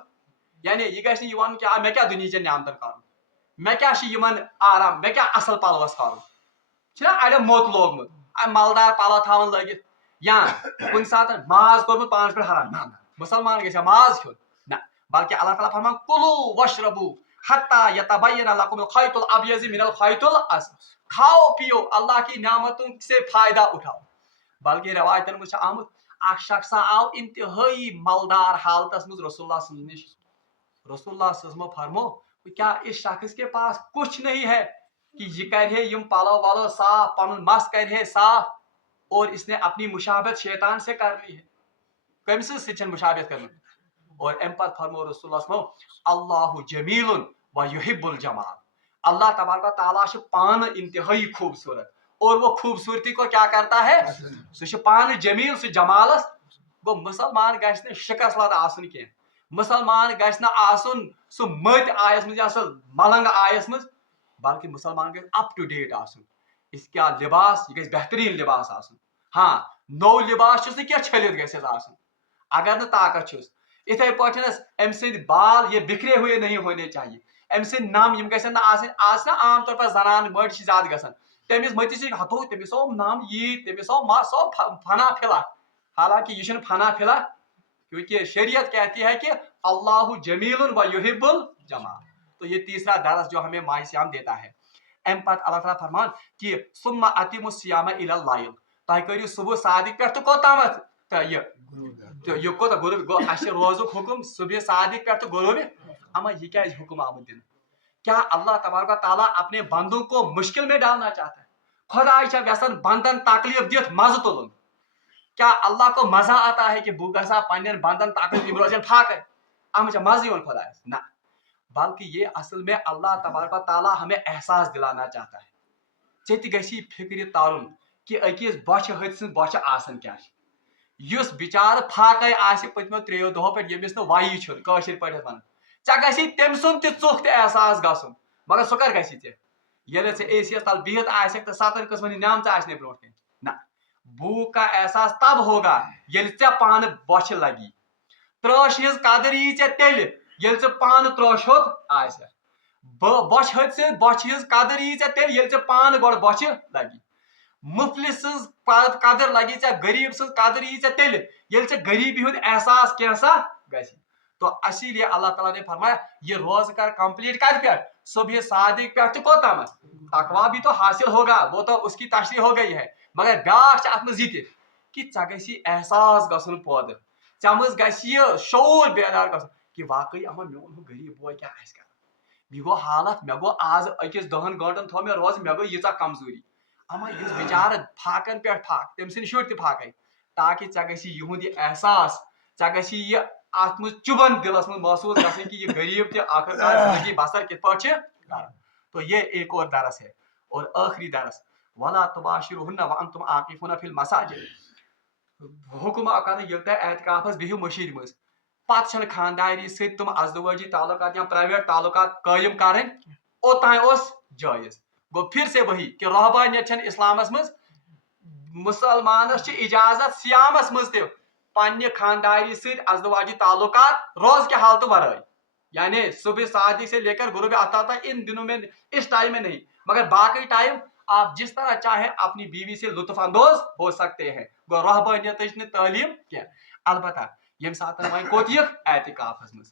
یعنی یہ گژھِ نہٕ یہ ونُن کہ مے کیا دنیا چین نعمتن کرن مے کیا یمن آرام مے کیا اصل پلوس کرن چھنا اڑیو موت لوگمت مالدار پلو تھاون لگت یا کن سات ماز کورمت پانس پہ حرام نہ مسلمان گژھِ ماز کھیون نہ بلکہ اللہ تعالیٰ فرمان کلو وشربو حتیٰ یتبین لکم الخیط الابیض من الخیط الاسود کھاؤ پیو اللہ کی نعمتوں سے فائدہ اٹھاؤ بلکہ روایتن مجھ آمد اخ شخص آو انتہائی مالدار حالتس مز رسول اللہ صلی اللہ علیہ وسلم نش رسول اللہ صلی اللہ علیہ وسلم فرمو کیا اس شخص کے پاس کچھ نہیں ہے کہ یہ کرے یم پلو ولو صاف پن مس کرے صاف اور اس نے اپنی مشابہت شیطان سے کر لی ہے کمس سے مشابہت کرنا اور ام پت فرمو رسول اللہ صلی اللہ علیہ وسلم اللہ جمیل و یحب الجمال اللہ تبارک و تعالیٰ پان انتہائی خوبصورت اور وہ خوبصورتی کو کیا کرتا ہے سہ پان جمیل سہ جمالس گو مسلمان گژھِ نہٕ شکس لد آسن کی مسلمان گژھِ نہٕ آسن سہ مت آیس مز یا سہ ملنگ آیس مز بلکہ مسلمان گژھِ اپ ٹو ڈیٹ آسن اس کیا لباس یہ گژھِ بہترین لباس آسن ہاں نو لباس چھس نہٕ کینٛہہ چھلِتھ گژھِ آسن اگر نہٕ طاقت چھس اتھے پٲٹھۍ ام سٕنٛدۍ بال یہ بکھرے ہوئے نہیں ہونے چاہیے ام سٕنٛدۍ نم یم گژھن نہٕ آسٕنۍ آز نا عام طور پر زنان مٔڈۍ چھِ زیادٕ گژھان تمس متس ہتو تمس آو نام یہ تمس آو مس آو فنا پھلا حالانکہ یہ چھنہٕ فنا پھلا کیونکہ شریعت کہتی ہے کہ اللہ جمیل و یحب الجمال تو یہ تیسرا درس جو ہمیں ماہ صیام دیتا ہے ام پتہ اللہ تعالیٰ فرمان کہ ثم اتموا الصیام الی اللیل تُہۍ کٔرِو صبح صادق پٮ۪ٹھ تہٕ کوٚتامتھ تہٕ یہ کوتاہ غروب گوٚو اَسہِ چھِ روزُک حُکم صبح صادق پٮ۪ٹھ تہٕ غروب اما یہ کیٛازِ حُکم آمُت دِنہٕ کیا اللہ تبارک و تعالیٰ اپنے بندوں کو مشکل میں ڈالنا چاہتا ہے خدا چھا یژھان بندن تکلیف دِتھ مزٕ تُلُن کیا اللہ کو مزہ آتا ہے کہ بہٕ گژھا پننٮ۪ن بندن تکلیف یِم روزن پھاکے اتھ منٛز چھا مزٕ یِوان خدایس نہ بلکہ یہ اصل میں اللہ تبارک و تعالیٰ ہمیں احساس دلانا چاہتا ہے ژےٚ تہِ گژھی فکرِ ترُن کہ أکِس بۄچھِ ہتہِ سٕنٛز بۄچھِ آسان کیٛاہ چھِ یُس بِچارٕ پھاکے آسہِ پٔتمیو 3 دۄہو پٮ۪ٹھ ییٚمِس نہٕ وَیی چھُنہٕ کٲشِر پٲٹھۍ ونان ژےٚ گژھی تٔمۍ سُنٛد تہِ ژُکھ تہِ احساس گژھُن مگر سُہ کر گژھی ژےٚ ییٚلہِ ژےٚ اے سی یس تل بِہِتھ آسکھ تہٕ 7 قٕسمن ہٕنٛدۍ نعمژٕ آسنَے برونٛٹھ کَنۍ نہ بھوک کا احساس تب ہوگا ییٚلہِ ژےٚ پانہٕ بۄچھِ لگی ترٛٲش ہٕنٛز قدر یی ژےٚ تیٚلہِ ییٚلہِ ژٕ پانہٕ ترٛٲش ہیوٚت آسٮ۪کھ بۄچھِ ہتہِ سٕنٛز بۄچھِ ہٕنٛز قدر یی ژےٚ تیٚلہِ ییٚلہِ ژےٚ پانہٕ گۄڈٕ بۄچھِ لگی مفلس سٕنٛز قدر لگی ژےٚ غریٖب سٕنٛز قدر یی ژےٚ تیٚلہِ ییٚلہِ ژےٚ غریٖبی ہُنٛد احساس کینٛژھا گژھِ تو اسی لیے اللہ تعالیٰ نے فرمایا یہ روز کر کمپلیٹ کر پہ صبح صادق پہ تو کوتام تقوا بھی تو حاصل ہوگا وہ تو اس کی تشریح ہو گئی ہے مگر بیاکھ اتھ منٛز یہ تہِ کہ ژےٚ گژھی احساس گژھُن پٲدٕ ژےٚ منٛز گژھِ یہِ شعوٗر بیدار گژھُن کہ واقعی اما میون ہُہ غریٖب بوے کیٛاہ آسہِ کران مےٚ گوٚو حالت مےٚ گوٚو آز أکِس 10 گٲنٛٹن تھوٚو مےٚ روزٕ مےٚ گٔے ییٖژاہ کمزوٗری اما یُس بِچارٕ پھاکن پٮ۪ٹھ پھاکھ تٔمۍ سٕنٛدۍ شُرۍ تہِ پھاکے تاکہ ژےٚ گژھی یِہُنٛد یہِ احساس ژےٚ گژھی یہِ اتھ منٛز چُبن دلس منٛز محسوٗس گژھٕنۍ کہ یہ غریٖب تہِ آخرکار زندگی بسر کِتھ پٲٹھۍ چھِ کران تو یہ ایک اور درس ہے اور آخری درس ولا تباشرہن وانتم عاکفون فی المساجد حکم آو کرنہٕ ییٚلہِ تۄہہِ اعتکافس بِہِو مٔشیٖد منٛز پتہٕ چھنہٕ خانداری سۭتۍ تِم ازدوٲجی تعلقات یا پرائیویٹ تعلقات قٲیِم کرٕنۍ اوٚتام اوس جٲیز گوٚو پھر سے وہی کہ رہبانیت چھنہٕ اسلامس منٛز مسلمانس چھِ اجازت سیامس منٛز تہِ پننہِ خانداری سۭتۍ ازدواجی تعلقات روز کے حالتوں ورٲے یعنی صبح صادق سے لے کر غروب آفتاب تک ان دنوں میں اس ٹائم میں نہیں مگر باقی ٹائم آپ جس طرح چاہیں اپنی بیوی سے لطف اندوز ہو سکتے ہیں گو رہبانیتٕچ نہٕ تعلیٖم کینٛہہ البتہ ییٚمہِ ساتہٕ وۄنۍ کوٚت یِکھ اعتکافس منٛز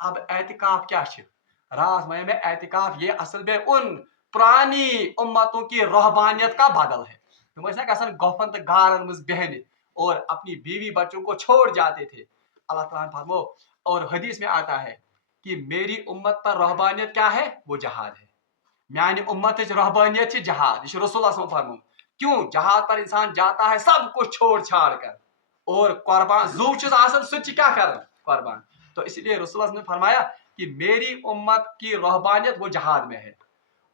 اب اعتکاف کیٛاہ چھِ رات ونے میں اعتکاف یہ اصل میں ان پرانی امتوں کی رہبانیت کا بدل ہے تم ٲسۍ نہ گژھان گۄپھن تہٕ گارن منٛز بیٚہنہِ اور اپنی بیوی بچوں کو چھوڑ جاتے تھے اللہ تعالیٰ نے فرمو اور حدیث میں آتا ہے کہ میری امت پر رہبانیت کیا ہے وہ جہاد ہے میانی امت رہبانیت سے جہاد یہ رسول اللہ صلی اللہ علیہ وسلم فرمو کیوں جہاد پر انسان جاتا ہے سب کچھ چھوڑ چھاڑ کر اور قربان زو چیز آسن سچ کیا کرنا قربان تو اس لیے رسول اللہ نے فرمایا کہ میری امت کی رہبانیت وہ جہاد میں ہے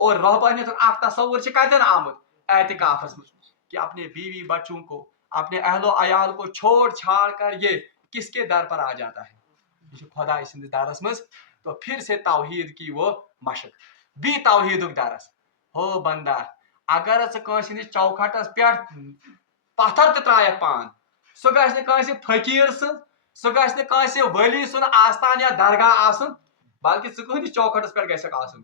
اور رہبانیت اخ تصور سے کتن آمد اعتکافس میں کہ اپنے بیوی بچوں کو اپنے اہل و عیال کو چھوڑ چھاڑ کر یہ کس کے در پر آ جاتا ہے یہ خدا سندس درس مز تو پھر سے توحید کی وہ مشق بھی توحید درس ہو بندہ اگر ژٕ ہندس چوکھٹس پہ پتھر تہ ترایت پان سہ گژھِ نہٕ کٲنٛسہِ فقیٖر سٕنٛز سہ گژھِ نہٕ کٲنٛسہِ ولی سُنٛد آستان یا درگاہ آسُن بلکہ ژٕ کٕہٕنٛدِس چوکھٹس پٮ۪ٹھ گژھکھ آسُن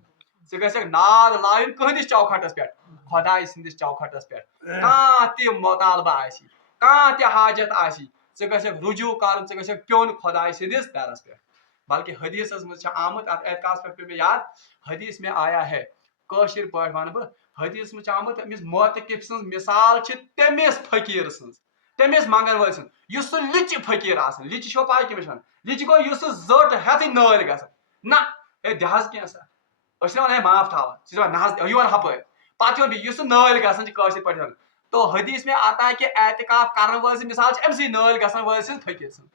ژٕ گژھکھ ناد لایُن کٕہٕنٛدِس چوکھٹس پٮ۪ٹھ خۄداے سٕنٛدِس چوکھٹس پٮ۪ٹھ کانٛہہ تہِ مطالبہ آسہِ کانٛہہ تہِ حاجت آسہِ ژٕ گژھکھ رجوع کرُن ژٕ گژھکھ پیوٚن خۄداے سٕنٛدِس درس پٮ۪ٹھ بلکہ حدیثس منٛز چھِ آمُت اتھ اعتکافس پٮ۪ٹھ پیٚو مےٚ یاد حدیث میں آیا ہے کٲشِر پٲٹھۍ ونہٕ بہٕ حدیث منٛز چھِ آمُت أمِس معتکف سٕنٛز مثال چھِ تٔمِس فقیٖر سٕنٛز تٔمِس منگن وٲلۍ سٕنٛز یُس سُہ لِچہِ فقیٖر آسان لِچہِ چھو پاے کٔمِس وَنان لِچہِ گوٚو یُس سُہ زٔٹ ہٮ۪تھٕے نٲلۍ گژھان نہ ہے دِ حظ کینٛژھا أسۍ چھِ وَنان ہے معاف تھاوان ژٕ چھِ دَپان نہ حظ یہِ وَن ہپٲرۍ پتہٕ چھِ وَنان یُس سُہ نٲلۍ گژھان چھِ کٲشِر پٲٹھۍ وَنان تو حدیث میں آتا ہے کہ اعتکاف کرن وٲلۍ سٕنٛز مثال چھِ أمسٕے نٲلۍ گژھن وٲلۍ سٕنٛز فقیٖر سٕنٛز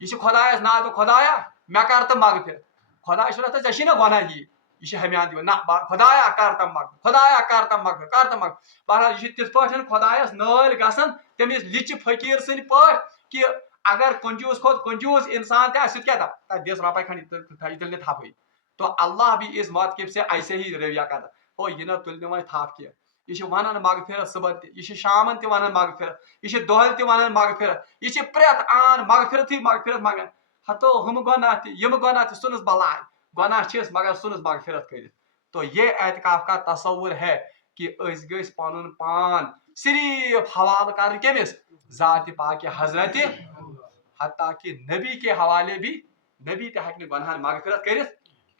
یہ چھِ خۄدایس ناد خۄدایا مےٚ کر تہٕ مغفرت خۄداے چھُ دَپان ژےٚ چھی نہ گۄناہ یہِ چھِ ہمیان دِوان نہ خۄدایا کر تم مغفرت خۄدایا کر تم مغفرت کر تم مغفرت بہرحال یہِ چھِ تِتھ پٲٹھۍ خۄدایس نٲلۍ گژھان تٔمِس لِچہِ فقیٖر سٕنٛدۍ پٲٹھۍ کہ اگر کنجوٗس کھۄتہٕ کنجوٗس انسان تہِ آسہِ سُہ تہِ کیٛاہ دَپہِ دِس رۄپے کھنٛڈ یہِ تُلہِ نہٕ تھپھٕے تو اللہ بھی اس موقف سے ایسے ہی رویہ کرتا او یہِ نہ تُلہِ نہٕ وۄنۍ تھپھ کینٛہہ یہ ونان مغفرت صبح تہ یہ شامن تہ ونان مغفرت یہ دۄہلہِ تہ ونان مغفرت یہ پرٛٮ۪تھ آن مغفرتٕے مغفرت منگان ہتو ہم گۄناہ تہ یم گۄناہ تہ سُنس بلاے گۄناہ چھِس مگر سُنس مغفرت کٔرِتھ تو یہ اعتکاف کا تصور ہے کہ أسۍ گٔژھۍ پنُن پان صرف حوالہ کرن کٔمِس ذات پاک حضرت حتیٰ کہ نبی کے حوالے بھی نبی تہ ہیٚکہِ نہٕ گۄناہن مغفرت کٔرِتھ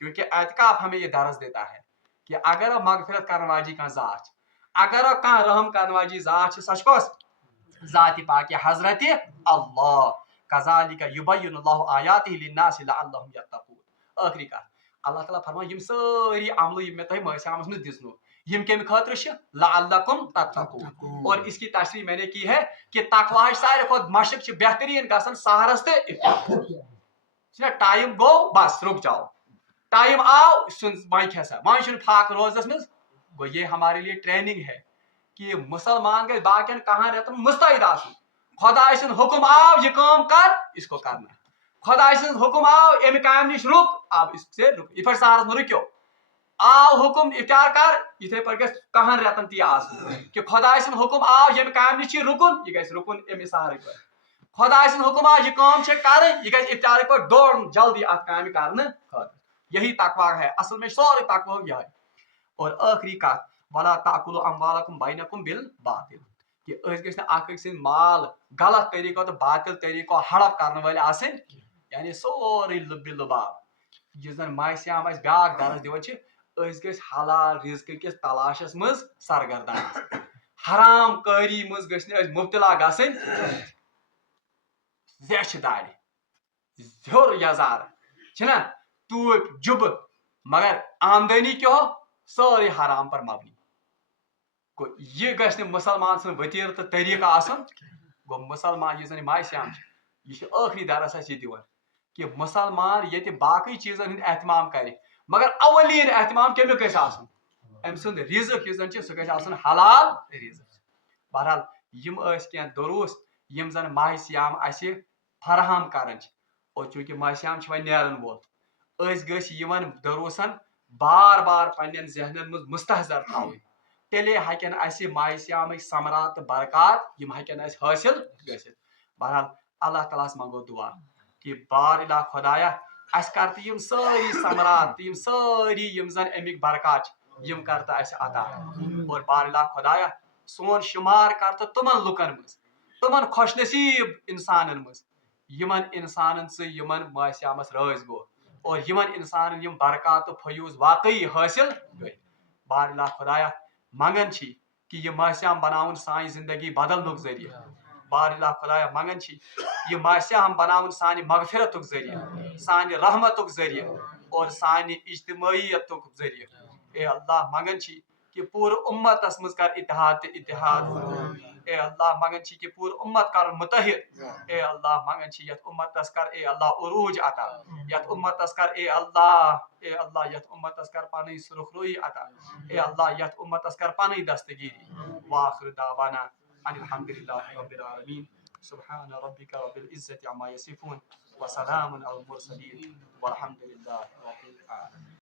کیونکہ اعتکاف ہمیں یہ درس دیتا ہے کہ اگر مغفرت کرنے واجی کان ذات اگر کان رحم کرنے واجی ذات سچ کس ذات پاک حضرت اللہ کذالک یبین اللہ آیاتہ للناس لعلہم یتقون. آخری کت اللہ تعالیٰ فرمان یم ساری عمل یم تہ ماسیامس میں دسنو یم کم خاطر لعلکم تتقون. اور اس کی تشریح میں نے کی ہے کہ تقوی سارے کھت مشق بہترین گژھان سحرس تو ٹائم گو بس رک جاؤ ٹائم آو وی کھسا ون پھاک روزس مز گو یہ ہمارے لیے ٹریننگ ہے کہ مسلمان گھر باقین کہاں رہتا مستعد آسن خدا سن حکم آو یہ کام کر اس کو کرنا خدا سن حکم آو ام کام نش رک اب اس سے رک یہ سہرس میں رکو آو حکم افطار کر اتھے پر گھس کہاں رتن تی آسن کہ خدا سن حکم آو یم کام نش رکن یہ گھس رکن ام سہر پر خدا سن حکم آو یہ کام کر یہ گھس افطار پر دوڑ جلدی ات کام کرنے خاطر. یہی تقوی ہے اصل میں سورے تقوی یہ. اور آخری کت ولا تاکلوا اموالکم بینکم بالباطل کہ اس گژھِ نہٕ اکھ أکۍ سٕنٛدۍ مال غلط طریقو تہٕ باطل طریقو ہڑپ کرنے وٲلۍ آسٕنۍ یعنی سورُے لُبہِ لُباب یُس زن ماہِ سیام اسہِ بیاکھ درس دِوان چھِ أسۍ گٔژھۍ حلال رزقہٕ کِس تلاشس منٛز سرگردان حرام کٲری منٛز گٔژھۍ نہٕ أسۍ مبتلا گژھٕنۍ زیچھِ دارِ ہیوٚر یزار چھِنا ٹوٗپۍ جُبہٕ مگر آمدنی کیٛاہ ہو سورُے حرام پر مبنی گو یہ گژھِ نہٕ مسلمان سُنٛد ؤتیٖرٕ تہٕ طریقہٕ آسُن گو مسلمان یُس زن ماہِ سیام چھِ یہ چھُ ٲخری درس اسہِ یہِ دِوان کہ مسلمان ییٚتہِ باقٕے چیٖزن ہُنٛد احتمام کرِ مگر اولین احتمام کمیُک گژھِ آسُن أمۍ سُنٛد رزق یُس زن چھُ سُہ گژھِ آسُن حلال رزق. بہرحال یم ٲسۍ کینٛہہ دروس یم زن ماہِ سیام اسہِ فراہم کران چھِ اور چوٗنٛکہِ ماہِ سیام چھُ وۄنۍ نیرن وول أسۍ گٔژھۍ یِمن دروسن بار بار پننٮ۪ن ذہنن منٛز مستحضر تھاوٕنۍ تیٚلے ہٮ۪کن اسہِ ماہِ سیامٕکۍ ثمرات تہٕ برکات یم ہٮ۪کن اسہِ حٲصِل گٔژھِتھ. بہرحال اللہ تعالیٰ ہس منگو دعا کہ بار الہ خدایا اس کر تہٕ یم سٲری ثمرات یم سٲری یم زن امیِکۍ برکات چھِ یم کر تہٕ اسہِ عطا اور بار الہ خدایا سون شمار کر تہٕ تمن لُکن منٛز تمن خوش نصیب انسانن منٛز یمن انسانن ژٕ یمن ماہِ سیامس رٲضۍ گوٚو اور یمن انسانن یم برکات تہٕ فیوز واقعی حٲصِل گٔے. بار الہ خدایا منگان چھی کہ یہ ماہِ سیام بناون سانہِ زندگی بدلنُک ذریعہ بار الہ خدایا منگان چھی یہ ماہِ سیام بناون سانہِ مغفرتُک ذریعہ سانہِ رحمتُک ذریعہ اور سانہِ اجتماعیتُک ذریعہ. اے اللہ منگان چھی کہ پورٕ اُمتس منٛز کر اتحاد تہٕ اتحاد. اے اللہ منگان چھی کہ پورٕ اُمت کر متحد. اے اللہ منگان چھی یتھ اُمتس کر اے اللہ عروج عطا یتھ اُمتس کر اے اللہ یتھ اُمتس کر پنٕنۍ سرخرویی عطا اے اللہ یتھ اُمتس کر پنٕنۍ دستگیری. واخر دعوانا ان الحمد للہ رب العالمین. سبحان ربک رب العزة عما یصفون وسلام علی المرسلین والحمد للہ.